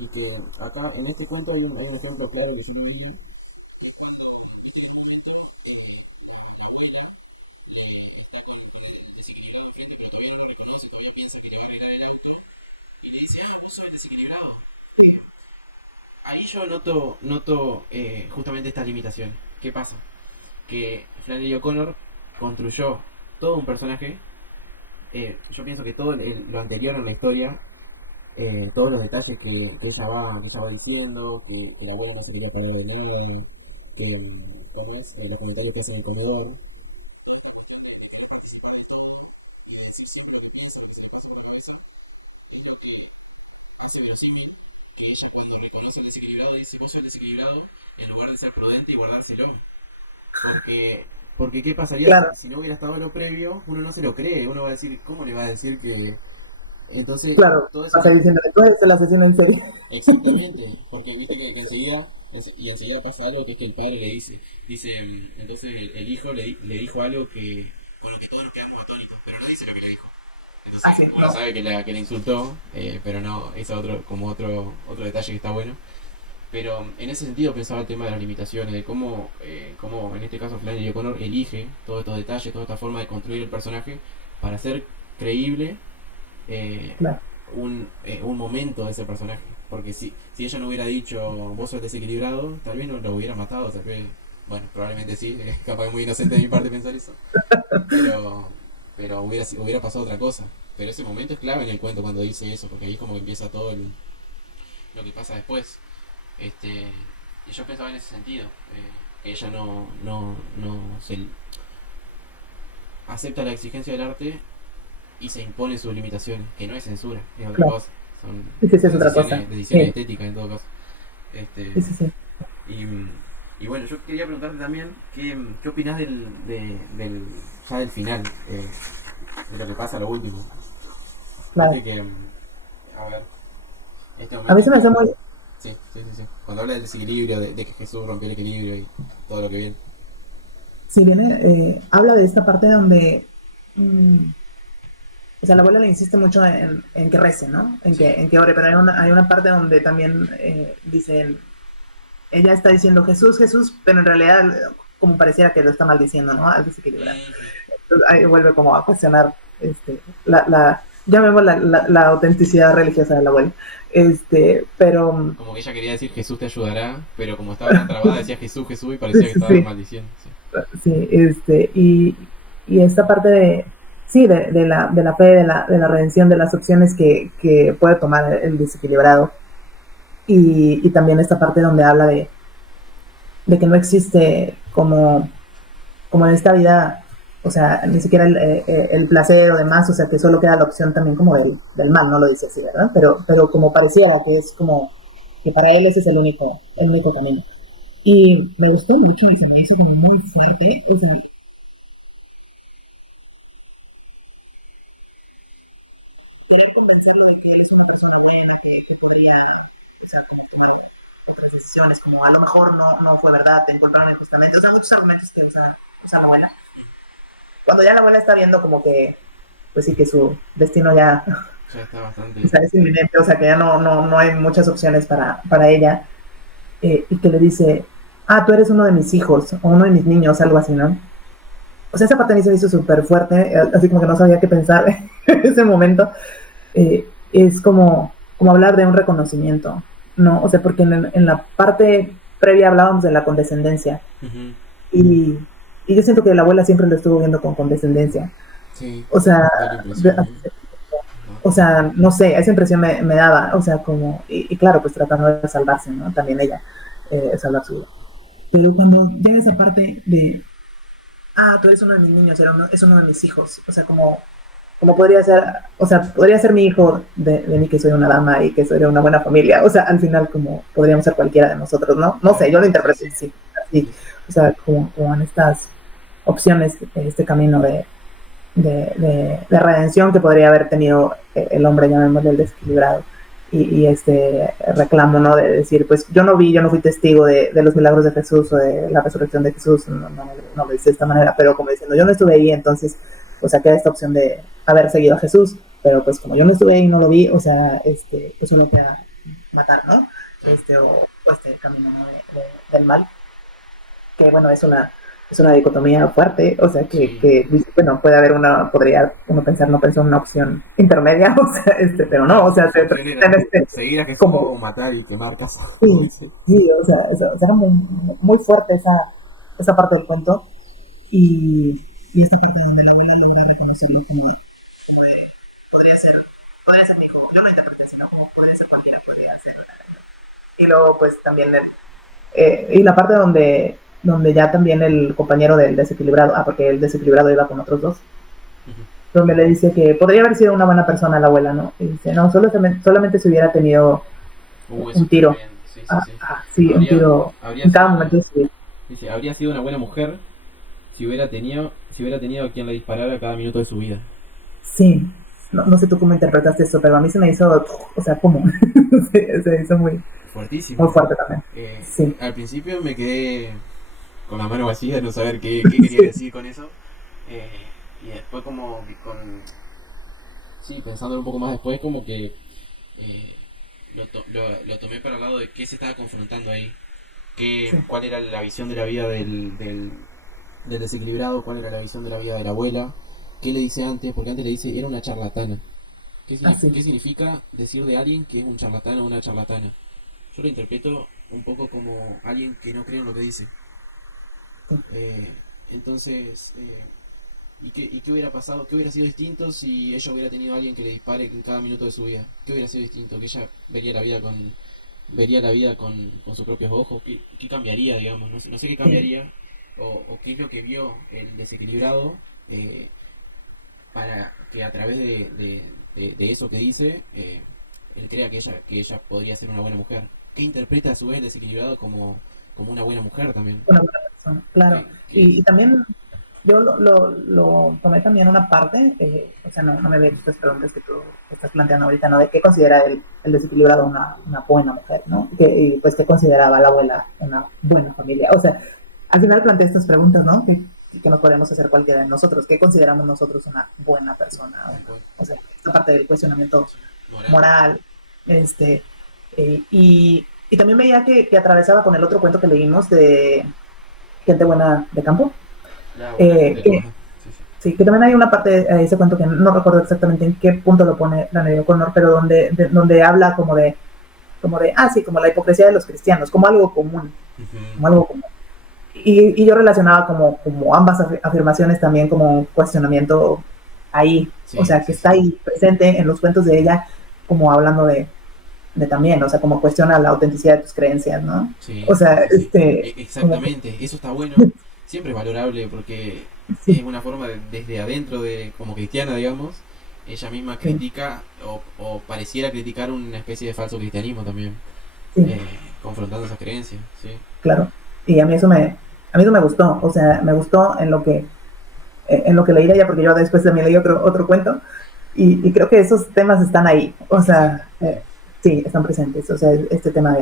y que acá en este cuento hay un ejemplo claro de sí mismo. Ahí yo noto justamente estas limitaciones. ¿Qué pasa? Que Flannery O'Connor construyó todo un personaje. Yo pienso que todo lo anterior en la historia, todos los detalles que ella va diciendo, que la abuela no se quería parar de nada, que ¿cómo es? Los comentarios que hacen en el comedor, lo que piensa, lo que se le pasa por la cabeza, hace verosímil que ella cuando reconoce el desequilibrado dice, vos sos desequilibrado, en lugar de ser prudente y guardárselo. Porque, porque ¿qué pasaría claro, si no hubiera estado lo previo? Uno no se lo cree, uno va a decir, ¿cómo le va a decir que...? Entonces, claro, todo eso vas a ir diciendo, tú eres el asesino en serie. exactamente, porque viste que enseguida pasa algo que es que el padre dice, entonces el hijo le dijo algo con lo que todos nos quedamos atónitos, pero no dice lo que le dijo. Entonces Así, uno no, sabe que le insultó, pero no, es otro detalle que está bueno. Pero en ese sentido pensaba el tema de las limitaciones, de cómo en este caso Flannery O'Connor elige todos estos detalles, toda esta forma de construir el personaje para hacer creíble eh, claro. un momento de ese personaje. Porque si ella no hubiera dicho vos sos desequilibrado, tal vez no lo hubiera matado. O sea que, bueno, probablemente sí, capaz que muy inocente de mi parte pensar eso. Pero, pero hubiera pasado otra cosa. Pero ese momento es clave en el cuento cuando dice eso, porque ahí como que empieza todo lo que pasa después. Y yo pensaba en ese sentido, que ella no se acepta la exigencia del arte y se impone sus limitaciones, que no es censura, es otra Claro, cosa, son sí, sí, sí, es otra cosa. decisiones Sí, estéticas en todo caso. sí, Este, sí, sí. y, y bueno, yo quería preguntarte también qué opinás ya del final, de lo que pasa a lo último. Viste Claro. que, a ver, este A mí momento se en me que... hace muy, Sí, sí, sí, sí. Cuando habla del desequilibrio, de que Jesús rompió el equilibrio y todo lo que viene. si viene, habla de esta parte donde, mm, o sea, la abuela le insiste mucho en que rece, ¿no? Sí. En que ore, pero hay una parte donde también dicen, ella está diciendo Jesús, Jesús, pero en realidad como pareciera que lo está maldiciendo, ¿no? Al desequilibrar. Ujú. Entonces, ahí vuelve como a cuestionar llamémosla la autenticidad religiosa de la abuela. Pero Como que ella quería decir Jesús te ayudará, pero como estaba tan trabada decía Jesús, Jesús y parecía que sí, estaba sí, maldiciendo. Sí. sí, y esta parte sí, de la fe, de la redención, de las opciones que puede tomar el desequilibrado. Y también esta parte donde habla de que no existe como en esta vida, o sea, ni siquiera el placer o demás, o sea, que solo queda la opción también como del mal, no lo dice así, ¿verdad? Pero como pareciera que es como que para él ese es el único camino. Y me gustó mucho y se me hizo como muy fuerte, o sea, querer convencerlo de que es una persona buena, que podría, o sea, como tomar otras decisiones, como a lo mejor no fue verdad, te encontraron injustamente, o sea, muchos argumentos que usa la abuela. Cuando ya la abuela está viendo como que, pues sí, que su destino ya, Ya está o bastante. sea, es inminente, o sea, que ya no hay muchas opciones para ella, y que le dice, ah, tú eres uno de mis hijos, o uno de mis niños, algo así, ¿no? O sea, esa parte me hizo súper fuerte, así como que no sabía qué pensar en ese momento. Es como hablar de un reconocimiento, ¿no? O sea, porque en la parte previa hablábamos de la condescendencia, Ujú. y, y yo siento que la abuela siempre lo estuvo viendo con condescendencia. Sí, O sea, da la impresión, ¿eh? Ajá. o sea, no sé, esa impresión me daba, o sea, como, y claro, pues tratando de salvarse, ¿no? También ella, salvar su vida. Pero cuando llega esa parte de, ah, tú eres uno de mis niños, es uno de mis hijos, o sea, como podría ser, o sea, podría ser mi hijo de mí que soy una dama y que soy de una buena familia, o sea, al final como podríamos ser cualquiera de nosotros, ¿no? No sé, Claro, yo lo sí, interpreté sí. así, así, Sí, o sea, como en estas opciones, este camino de redención que podría haber tenido el hombre, llamémosle el desequilibrado, y este reclamo, ¿no? De decir, pues yo no fui testigo de los milagros de Jesús o de la resurrección de Jesús, no lo hice de esta manera, pero como diciendo, yo no estuve ahí, entonces, o sea, queda esta opción de haber seguido a Jesús, pero pues como yo no estuve ahí y no lo vi, o sea, pues uno queda matar, ¿no? claro. O este camino, ¿no? Del mal, que bueno, es una dicotomía fuerte, o sea, Sí. bueno, puede haber podría uno pensar, no pensar una opción intermedia, o sea, pero no, o sea, Su se opción presenta era en seguir a Jesús como, o matar y quemar casas, como sí, dice. sí, o sea, era muy fuerte esa parte del cuento, y esta parte donde la abuela logra reconocerlo como podría ser, podría ser mi hijo, yo lo interpreté así, ¿no? Como podría ser cualquiera, podría ser, y luego pues también y la parte donde ya también el compañero del desequilibrado, porque el desequilibrado iba con otros dos, Ujú. donde le dice que podría haber sido una buena persona la abuela, ¿no? Y dice, no, solamente si hubiera tenido Eso un está tiro, bien. Sí, sí, sí. sí, un Habría, tiro habría en cada sido, momento de su vida. dice, habría sido una buena mujer si hubiera tenido a quien le disparara cada minuto de su vida. Sí, no sé tú cómo interpretaste esto, pero a mí se me hizo, o sea, ¿cómo? Se hizo muy Fuertísimo. fuerte también. Eh, Sí, Al principio me quedé con la mano vacía de no saber qué quería sí, decir con eso. Eh, y después como que sí, pensándolo un poco más después, como que eh, lo tomé para el lado de qué se estaba confrontando ahí. sí, Cuál era la visión de la vida del desequilibrado, cuál era la visión de la vida de la abuela, qué le dice antes, porque antes le dice era una charlatana. así. Qué significa decir de alguien que es un charlatán o una charlatana? Yo lo interpreto un poco como alguien que no cree en lo que dice. Sí. Eh, entonces, y qué hubiera pasado? ¿Qué hubiera sido distinto si ella hubiera tenido a alguien que le dispare en cada minuto de su vida? ¿Qué hubiera sido distinto? Que ella vería la vida con sus propios ojos. ¿Qué cambiaría, digamos? No sé qué Sí. cambiaría o qué es lo que vio el desequilibrado eh, para que a través de eso que dice, él crea que ella podría ser una buena mujer. ¿Qué interpreta a su vez el desequilibrado como una buena mujer también? Una buena persona, claro. ¿Qué es? Y también yo lo tomé también una parte, o sea, no me había hecho estas preguntas que tú estás planteando ahorita, ¿no? De qué considera el desequilibrado una buena mujer, ¿no? Y pues qué consideraba la abuela una buena familia. O sea, al final planteé estas preguntas, ¿no? Que nos podemos hacer cualquiera de nosotros. ¿Qué consideramos nosotros una buena persona? Tal cual. O sea, esta parte del cuestionamiento Sí. Moral. moral, este, y también veía que atravesaba con el otro cuento que leímos de Gente Buena de Campo, La buena gente, ¿no? que Ajá. Sí, sí. sí, que también hay una parte de ese cuento que no recuerdo exactamente en qué punto lo pone Flannery O'Connor, pero donde habla sí, como la hipocresía de los cristianos, Ujú. como algo común. Y yo relacionaba como ambas afirmaciones también como cuestionamiento ahí, o Sí, sea, que sí, está sí. ahí presente en los cuentos de ella, como hablando también, o sea, como cuestiona la autenticidad de tus creencias, ¿no? Sí, O sea, sí, sí. como que, Exactamente, eso está bueno, siempre es valorable porque es sí, una forma desde adentro de como cristiana, digamos, ella misma sí, critica o pareciera criticar una especie de falso cristianismo también, sí, confrontando esas creencias, sí. claro. Y a mí eso me gustó, o sea, me gustó en lo que leí de ella, porque yo después también leí otro cuento, y creo que esos temas están ahí, o Presente. sea, sí, están presentes, o sea, este tema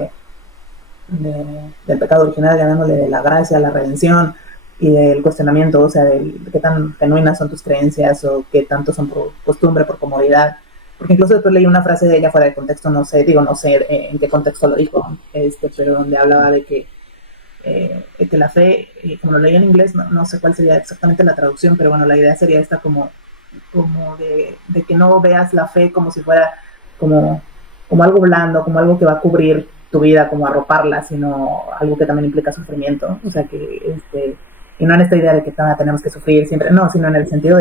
del pecado original, llamémosle de la gracia, la redención y del cuestionamiento, o sea, de qué tan genuinas son tus creencias o qué tanto son por costumbre, por comodidad. Porque incluso después leí una frase de ella fuera de contexto, no sé, digo, no sé en qué contexto lo dijo, Sí. pero donde hablaba de que la fe, como lo leí en inglés, no sé cuál sería exactamente la traducción, pero bueno, la idea sería esta como de que no veas la fe como si fuera como, como algo blando, como algo que va a cubrir tu vida, como arroparla, sino algo que también implica sufrimiento. O sea, y no en esta idea de que tenemos que sufrir siempre, no, sino en el sentido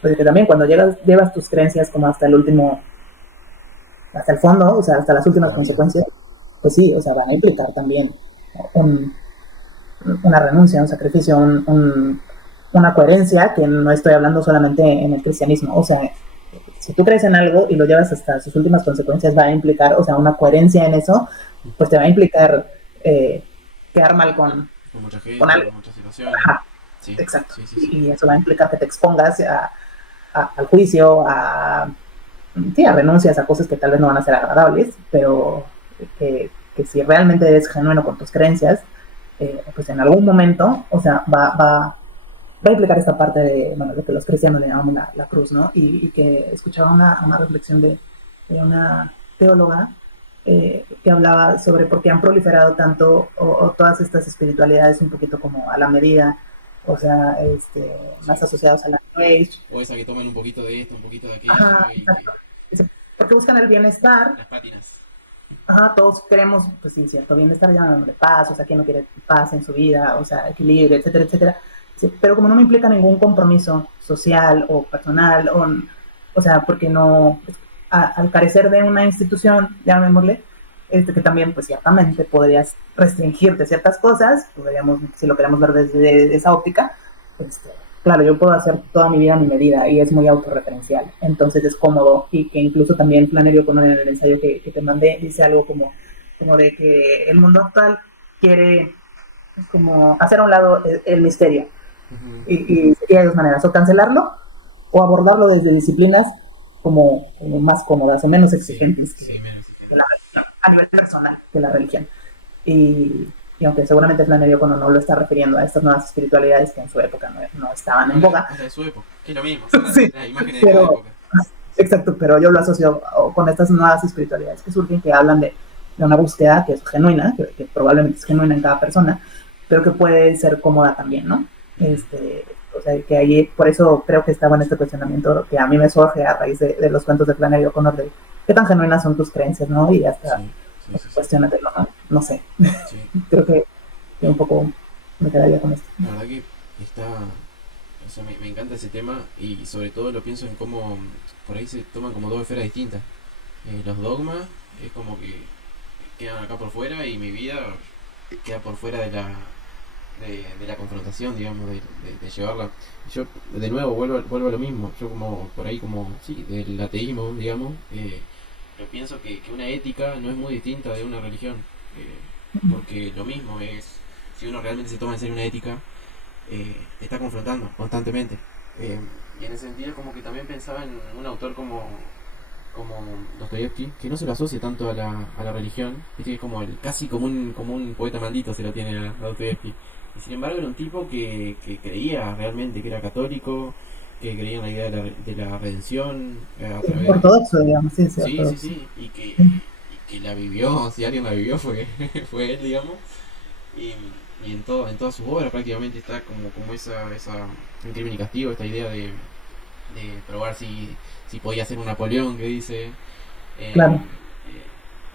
pues, de que también cuando llevas tus creencias como hasta el último, hasta el fondo, o sea, hasta las últimas Toda la vida. consecuencias, pues sí, o sea, van a implicar también un, una renuncia, un sacrificio, una coherencia, que no estoy hablando solamente en el cristianismo, o sea, si tú crees en algo y lo llevas hasta sus últimas consecuencias, va a implicar, o sea, una coherencia en eso, pues te va a implicar eh, quedar mal Con mucha con gente, algo. con muchas situaciones. Ajá, Sí, exacto. sí, sí, sí. Y eso va a implicar que te expongas al juicio, sí, a renuncias, a cosas que tal vez no van a ser agradables, pero que si realmente eres genuino con tus creencias, pues en algún momento, o sea, va a implicar esta parte de, bueno, de que los cristianos le llamamos la cruz, ¿no? Y que escuchaba una reflexión de una teóloga que hablaba sobre por qué han proliferado tanto o todas estas espiritualidades un poquito como a la medida, o sea, más Sí. asociados a la New Age. O esa que toman un poquito de esto, un poquito de Ajá, aquello y exacto. que... Porque buscan el bienestar. Las pátinas. Ajá, todos queremos, pues sí, cierto bienestar, llamándole paz, o sea, quién no quiere paz en su vida, o sea, equilibrio, etcétera, etcétera. Sí, pero como no me implica ningún compromiso social o personal, o sea, porque no, al carecer de una institución, llamémosle, que también, pues ciertamente podrías restringirte ciertas cosas, podríamos, si lo queremos ver desde esa óptica, este, claro, yo puedo hacer toda mi vida a mi medida y es muy autorreferencial, entonces es cómodo y que incluso también Flannery O'Connor en el ensayo que te mandé dice algo como de que el mundo actual quiere como hacer a un lado el misterio Ujú. y sería de dos maneras, o cancelarlo o abordarlo desde disciplinas como más cómodas o menos Sí, exigentes sí, menos que exigente. la religión, a nivel personal que la religión. Y, y aunque seguramente Flannery O'Connor no lo está refiriendo a estas nuevas espiritualidades que en su época no estaban en boga, A la de su época, que es lo mismo, son sí, las imágenes de cada pero época. exacto, pero yo lo asocio con estas nuevas espiritualidades que surgen, que hablan de una búsqueda que es genuina, que probablemente es genuina en cada persona, pero que puede ser cómoda también, ¿no? Ujú. O sea, que ahí, por eso creo que estaba en este cuestionamiento que a mí me surge a raíz de los cuentos de Flannery O'Connor de qué tan genuinas son tus creencias, ¿no? Y hasta Sí, sí, pues, sí, sí, cuestionatelo, ¿no? No sé, sí. creo que un poco me quedaría con esto. La verdad que está, o sea, me encanta ese tema y sobre todo lo pienso en cómo por ahí se toman como dos esferas distintas. Los dogmas es como que quedan acá por fuera y mi vida queda por fuera de la confrontación, digamos, de llevarla. Yo, de nuevo, vuelvo a lo mismo. Yo como, por ahí como, sí, del ateísmo, digamos, yo pienso que una ética no es muy distinta de una religión. Porque lo mismo es, si uno realmente se toma en serio una ética, te está confrontando constantemente. Eh, y en ese sentido, como que también pensaba en un autor como Dostoyevsky, que no se lo asocia tanto a la religión, viste que es como casi como un poeta maldito se lo tiene a Dostoyevsky. Y sin embargo era un tipo que creía realmente que era católico, que creía en la idea de la redención a través de... Ortodoxo, digamos, sí, sí, Sí, sí, ortodoxo. sí, y que la vivió, si alguien la vivió fue, fue él, digamos. Y, y en toda su obra prácticamente está como esa en Crimen y Castigo, esta idea de probar si podía ser un Napoleón que dice. Claro.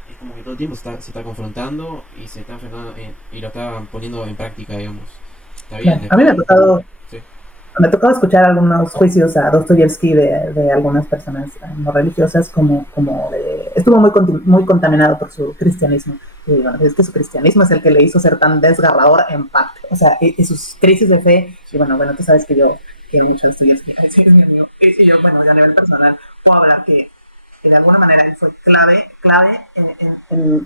Es como que todo el tiempo se está confrontando y se está enfrentando y lo está poniendo en práctica, digamos. Está bien, Claro. A mí me después. ha tocado Sí, Me tocaba escuchar algunos juicios a Dostoyevsky de algunas personas no religiosas, estuvo muy contaminado por su cristianismo. Y bueno, es que su cristianismo es el que le hizo ser tan desgarrador en parte. O sea, y sus crisis de fe, y bueno, tú sabes que yo quiero mucho Dostoyevsky. Sí, es mi amigo. Y yo, bueno, ya a nivel personal, puedo hablar que de alguna manera él fue clave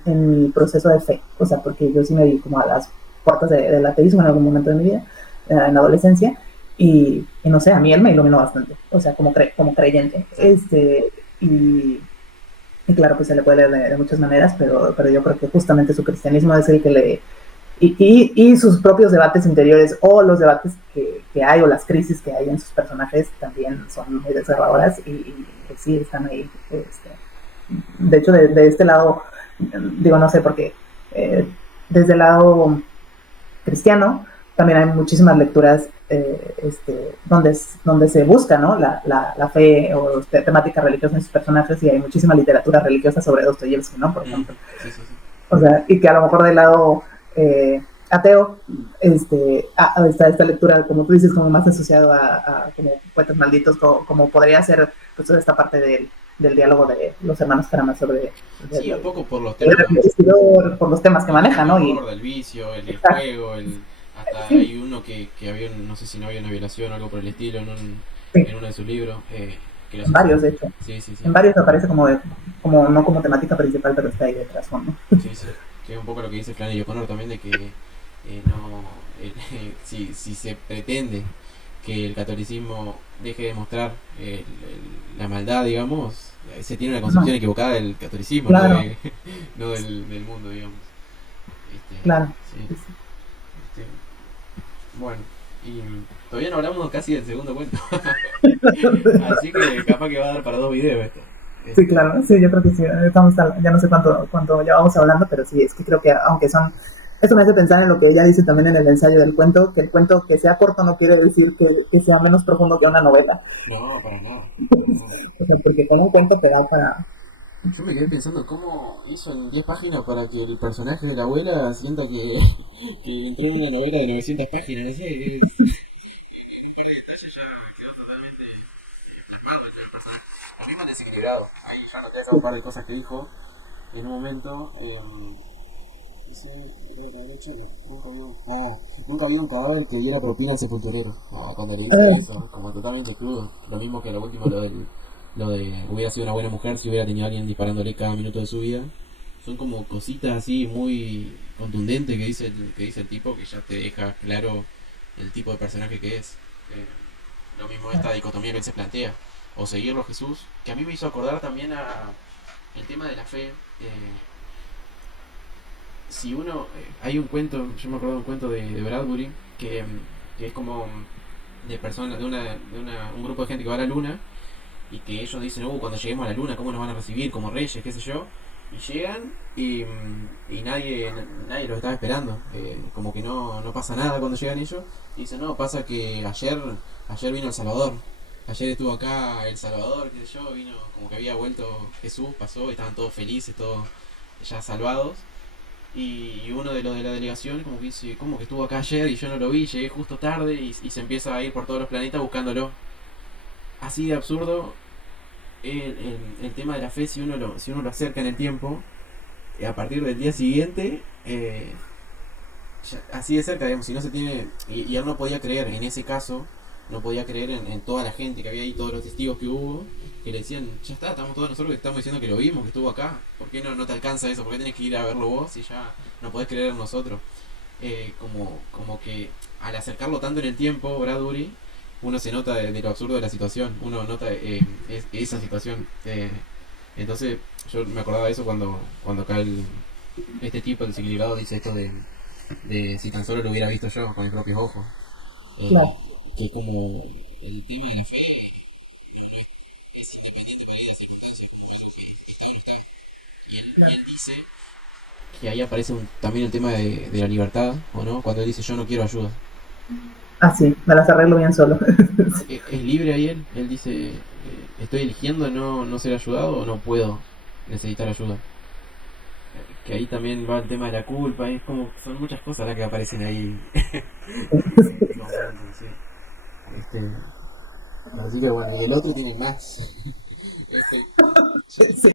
en mi proceso de fe. O sea, porque yo sí me vi como a las puertas del ateísmo en algún momento de mi vida, en la adolescencia, y no sé, a mí él me iluminó bastante, o sea, como creyente. Y claro, pues se le puede leer de muchas maneras, pero yo creo que justamente su cristianismo es el que le... Y sus propios debates interiores o los debates que hay o las crisis que hay en sus personajes también son muy desgarradoras y sí, están ahí. De hecho, de este lado, digo, no sé, porque desde el lado cristiano también hay muchísimas lecturas donde se busca, ¿no? la fe o temática religiosa en sus personajes, y hay muchísima literatura religiosa sobre Dostoyevsky, ¿no? Por ejemplo. Sí, sí, sí. O sea, y que a lo mejor del lado ateo, está esta lectura, como tú dices, como más asociado a como poetas malditos, como podría ser pues, toda esta parte del diálogo de los hermanos Karamazov Sí, un poco por los temas. Por los temas que maneja, ¿no? El del vicio, el juego, hasta sí. Hay uno que había, no sé si no había una violación o algo por el estilo en uno de sus libros. En varios, de hecho. Sí, sí, sí. En varios aparece no como temática principal, pero está ahí de trasfondo. Sí, sí. Que es un poco lo que dice Flannery O'Connor también, de que si se pretende que el catolicismo deje de mostrar la maldad, digamos, se tiene una concepción equivocada del catolicismo, claro. no del mundo, digamos. Claro. Sí. Bueno, y todavía no hablamos casi del segundo cuento. Así que capaz que va a dar para 2 videos esto. Sí, claro, sí, yo creo que sí. Estamos ya no sé cuánto llevamos hablando, pero sí, es que creo que aunque son... Eso me hace pensar en lo que ella dice también en el ensayo del cuento, que el cuento que sea corto no quiere decir que sea menos profundo que una novela. No, para nada. Porque con un cuento te da para... Yo me quedé pensando cómo hizo en 10 páginas para que el personaje de la abuela sienta que entró en una novela de 900 páginas, no sé, un par de detalles ya quedó totalmente plasmado dentro del personaje. Arriba desequilibrado, ahí ya noté acá un par de cosas que dijo en un momento. Dice, nunca había un cadáver que diera propina al sepulturero. Cuando le dice eso, como totalmente crudo. Lo mismo que lo último, lo de hubiera sido una buena mujer si hubiera tenido a alguien disparándole cada minuto de su vida. Son como cositas así muy contundentes que dice el tipo, que ya te deja claro el tipo de personaje que es. Lo mismo esta dicotomía que él se plantea. O seguirlo a Jesús, que a mí me hizo acordar también a el tema de la fe. Si uno... hay un cuento, yo me acuerdo de un cuento de Bradbury, que es como de personas, de un grupo de gente que va a la luna, y que ellos dicen, cuando lleguemos a la luna, ¿cómo nos van a recibir? Como reyes, qué sé yo. Y llegan y nadie los estaba esperando. Como que no pasa nada cuando llegan ellos. Y dicen, no, pasa que ayer vino El Salvador. Ayer estuvo acá El Salvador, qué sé yo, vino como que había vuelto Jesús, pasó, y estaban todos felices, todos ya salvados. Y uno de los de la delegación como que dice, ¿cómo que estuvo acá ayer y yo no lo vi? Llegué justo tarde, y se empieza a ir por todos los planetas buscándolo. Así de absurdo el tema de la fe, si uno lo acerca en el tiempo, a partir del día siguiente, así de cerca, digamos, si no se tiene... Y él no podía creer, en ese caso, no podía creer en toda la gente que había ahí, todos los testigos que hubo, que le decían, ya está, estamos todos nosotros que estamos diciendo que lo vimos, que estuvo acá, ¿por qué no te alcanza eso? ¿Por qué tenés que ir a verlo vos y ya no podés creer en nosotros? Como que al acercarlo tanto en el tiempo, Bradbury, uno se nota de lo absurdo de la situación, uno nota esa situación. Entonces yo me acordaba de eso cuando acá este tipo, el desequilibrado, dice esto de si tan solo lo hubiera visto yo con mis propios ojos. Claro. Que es como el tema de la fe es independiente para ir a las circunstancias, como algo que está o no está. Y él dice que ahí aparece también el tema de la libertad, ¿o no? Cuando él dice, yo no quiero ayuda. Ah, sí, me las arreglo bien solo. ¿Es libre ahí él dice, estoy eligiendo no ser ayudado o no puedo necesitar ayuda? Que ahí también va el tema de la culpa, es como, son muchas cosas las que aparecen ahí. Sí. Este, así que bueno, y el otro tiene más efectos. Sí.